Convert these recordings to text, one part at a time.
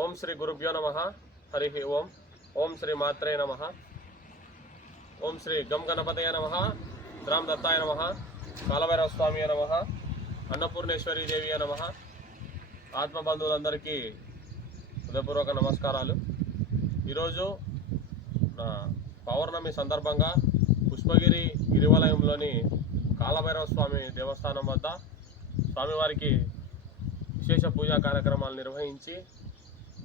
ఓం శ్రీ గురుభ్యో నమ. హరి ఓం. ఓం శ్రీ మాత్రే నమ. ఓం శ్రీ గం గణపతయ నమ. ద్రామ్ దత్తాయ నమ. కాలభైరవ స్వామి నమ. అన్నపూర్ణేశ్వరి దేవి నమ. ఆత్మబంధువులందరికీ హృదయపూర్వక నమస్కారాలు. ఈరోజు నా పౌర్ణమి సందర్భంగా పుష్పగిరి గిరివలయంలోని కాలభైరవ స్వామి దేవస్థానం వద్ద స్వామివారికి విశేష పూజా కార్యక్రమాలు నిర్వహించి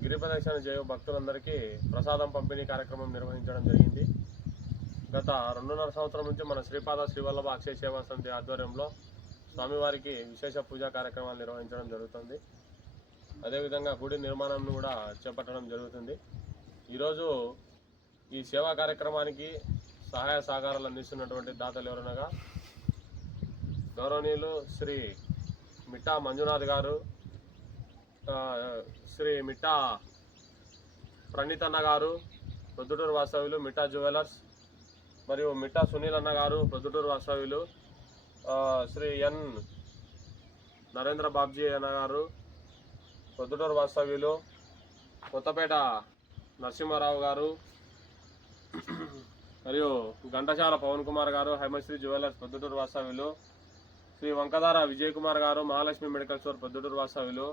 గిరి ప్రదక్షిణ చేయు భక్తులందరికీ ప్రసాదం పంపిణీ కార్యక్రమం నిర్వహించడం జరిగింది. గత రెండున్నర సంవత్సరం నుంచి మన శ్రీపాద శ్రీవల్లభ అక్షయ సేవా సమితి ఆధ్వర్యంలో స్వామివారికి విశేష పూజా కార్యక్రమాలు నిర్వహించడం జరుగుతుంది. అదేవిధంగా గుడి నిర్మాణం కూడా చేపట్టడం జరుగుతుంది. ఈరోజు ఈ సేవా కార్యక్రమానికి సహాయ సహకారాలు అందిస్తున్నటువంటి దాతలు ఎవరనగా గౌరవనీయులు శ్రీ మిట్టా మంజునాథ్ గారు శ్రీ మిట్టా ప్రణీత్ అన్న గారు ప్రొద్దుటూరు వాస్తవ్యులు మిట్టా జ్యువెలర్స్ మరియు మిట్టా సునీల్ అన్న గారు ప్రొద్దుటూరు వాస్తవ్యులు శ్రీ ఎన్ నరేంద్ర బాబ్జీ అన్న గారు ప్రొద్దుటూరు వాస్తవ్యులు కొత్తపేట నరసింహారావు గారు మరియు ఘంటసాల పవన్ కుమార్ గారు హైమశ్రీ జ్యువెలర్స్ పొద్దుటూరు వాస్తవ్యులు శ్రీ వంకదార విజయ్ కుమార్ గారు మహాలక్ష్మి మెడికల్ స్టోర్ పొద్దుటూరు వాస్తవ్యులు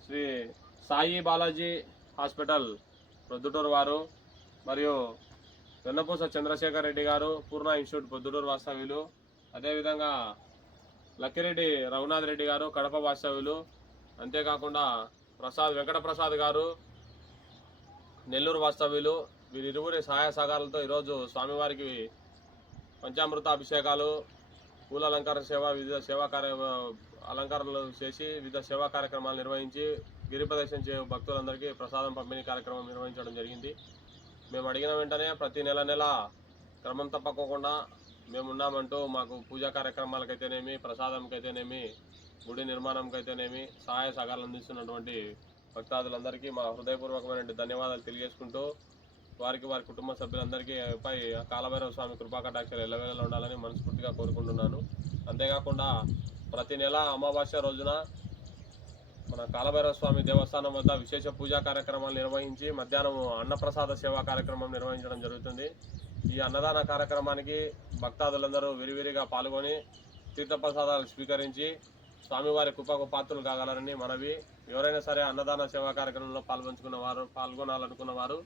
శ్రీ సాయి బాలాజీ హాస్పిటల్ ప్రొద్దుటూరు వారు మరియు వెన్నపూస చంద్రశేఖర్ రెడ్డి గారు పూర్ణ ఇన్స్టిట్యూట్ ప్రొద్దుటూరు వాస్తవ్యులు. అదేవిధంగా లక్కిరెడ్డి రఘునాథ్ రెడ్డి గారు కడప వాస్తవ్యులు. అంతేకాకుండా ప్రసాద్ వెంకట ప్రసాద్ గారు నెల్లూరు వాస్తవ్యులు. వీరిరువురి సహాయ సహకారాలతో ఈరోజు స్వామివారికి పంచామృత అభిషేకాలు పూల అలంకార సేవ వివిధ సేవా కార్య అలంకరణలు చేసి వివిధ సేవా కార్యక్రమాలు నిర్వహించి గిరి ప్రదర్శన చే భక్తులందరికీ ప్రసాదం పంపిణీ కార్యక్రమం నిర్వహించడం జరిగింది. మేము అడిగిన వెంటనే ప్రతి నెల నెల క్రమం తప్పకోకుండా మేము ఉన్నామంటూ మాకు పూజా కార్యక్రమాలకైతేనేమి ప్రసాదంకైతేనేమి గుడి నిర్మాణంకైతేనేమి సహాయ సహకారాలు అందిస్తున్నటువంటి భక్తాదులందరికీ మా హృదయపూర్వకమైన ధన్యవాదాలు తెలియజేసుకుంటూ వారికి వారి కుటుంబ సభ్యులందరికీ పై కాలభైరవ స్వామి కృపాకటాక్షలు ఎల్లవేళలో ఉండాలని మనస్ఫూర్తిగా కోరుకుంటున్నాను. అంతేకాకుండా ప్రతి నెల అమావాస్య రోజున మన కాలభైరవ స్వామి దేవస్థానం వద్ద విశేష పూజా కార్యక్రమాలు నిర్వహించి మధ్యాహ్నం అన్నప్రసాద సేవా కార్యక్రమం నిర్వహించడం జరుగుతుంది. ఈ అన్నదాన కార్యక్రమానికి భక్తాదులందరూ విరివిరిగా పాల్గొని తీర్థప్రసాదాలు స్వీకరించి స్వామివారి కృపకు పాత్రలు కాగలరని మనవి. ఎవరైనా సరే అన్నదాన సేవా కార్యక్రమంలో పాల్పంచుకున్న వారు పాల్గొనాలనుకున్న వారు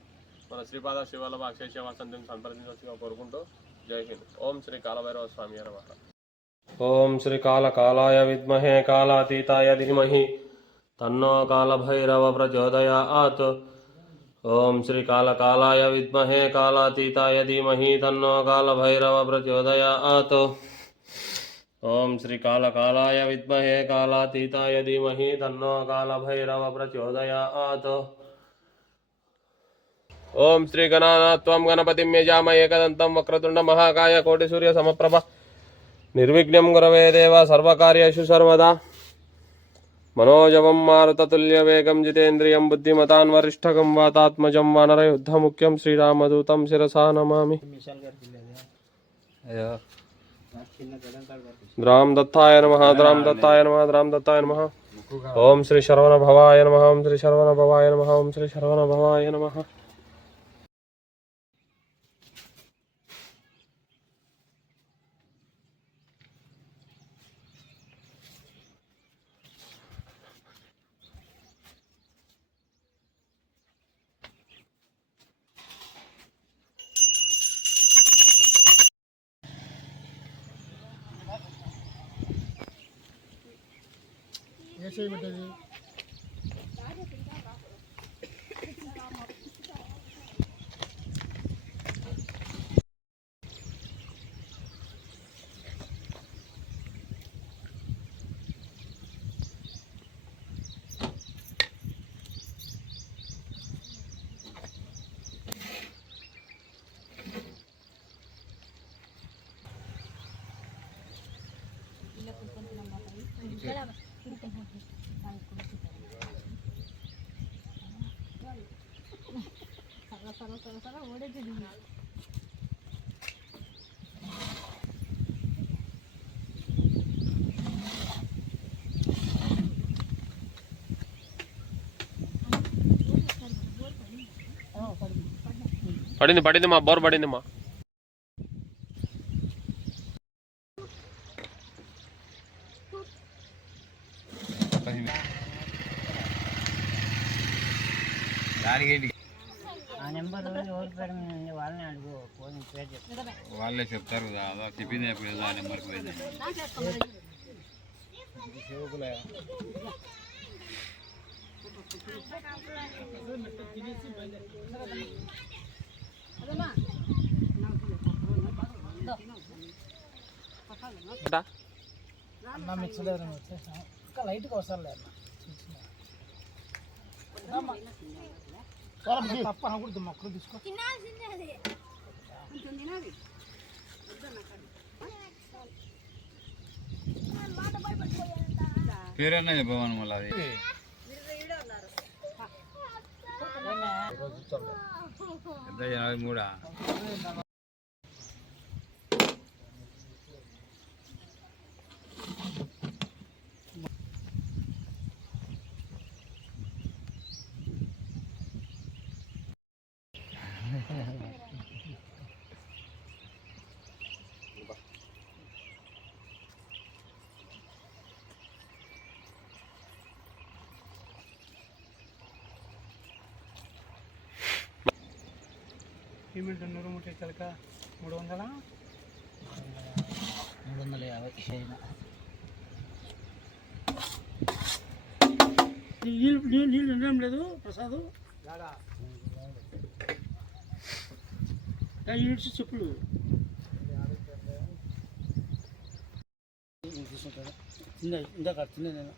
మన శ్రీపాద శివల్లభ అక్షయ సేవా సంధిని సంప్రదించవచ్చుగా కోరుకుంటూ జై హింద్. ఓం శ్రీ కాలభైరవ స్వామి అన్నమాట ఓం శ్రీ కాల కాలాయ విద్మహే కాలాతీతాయ ధీమహి. తన్నో కాలభైరవ ప్రచోదయాత్ ఓం శ్రీ కాల కాలాయ విద్మహే కాలాతీతాయ ధీమహి తన్నో కాలభైరవ ప్రచోదయాత్ ఓం శ్రీ కాల కాలాయ విద్మహే కాలాతీతాయ ధీమహి తన్నో కాలభైరవ ప్రచోదయాత్ ఓం శ్రీ గణానాత్వం గణపతిం యజామ మనోజవం మారుతతుల్య వేగం జితేంద్రియం బుద్ధిమతాన్ వరిష్ఠగం వాతాత్మజం వానరయుద్ధముఖ్యం శ్రీరామదూతం శిరసా నమామి. ద్రాం దత్తాయ నమ ద్రాం దత్తాయ నమ ద్రాం దత్తాయ నమ. ఓం శ్రీ శరవణ భవాయ నమ ఓం శ్రీ శరవణ భవాయ నమ ఓం శ్రీ శరవణ భవాయ నమ. చేయబడ్డది Gracias. சர சர சர ஓடிடுங்க పడింది పడిందిమా బోర్ పడిందిమా వాళ్ళే చెప్తారు కదా చెప్పింది చెప్పలేదు ఆ నెంబర్కి పోయింది. అన్న మిక్సర్ వచ్చేసాం. ఇంకా లైట్గా వస్తారు లేదు. తప్ప అనకూడదు మొక్కలు తీసుకో. పేరన్నా చెప్పమని మళ్ళీ అది. ఎంత ఎనభై మూడా? సిమెంట్ నూరు ముట్టే కలక మూడు వందల మూడు వందల యాభై నీళ్ళు నీళ్ళు నీళ్ళు ఉండడం లేదు ప్రసాద్? యూనిట్స్ చెప్పులు. తిన్నా ఇందాక తిన్నా నేను.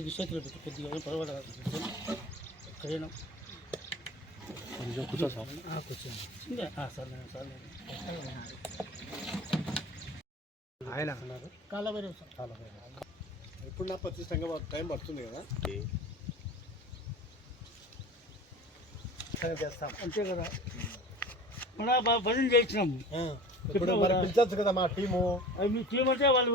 ఇది చేతిలో పెట్టు కొద్దిగా పర్వాలేదు. కడిగినాం కూర్చో సార్ కూర్చోండి సార్ నేను సార్ ఆయన కాలభైరవ సార్ కాలభైరవ ఇప్పుడు నా ప్రతిష్టంగా టైం పడుతుంది కదా. చేస్తాం అంతే కదా మన బ- భజన మరి పిలిచచ్చు కదా మా టీము. మీ టీం అంటే వాళ్ళు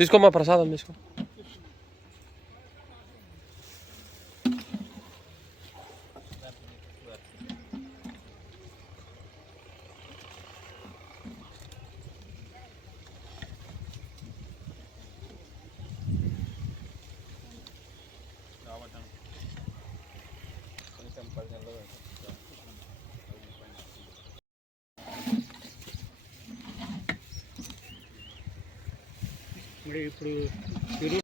వచ్చినారా చే- తీసుకోమా ప్రసాదం తీసుకో మరి ఇప్పుడు తిరుగు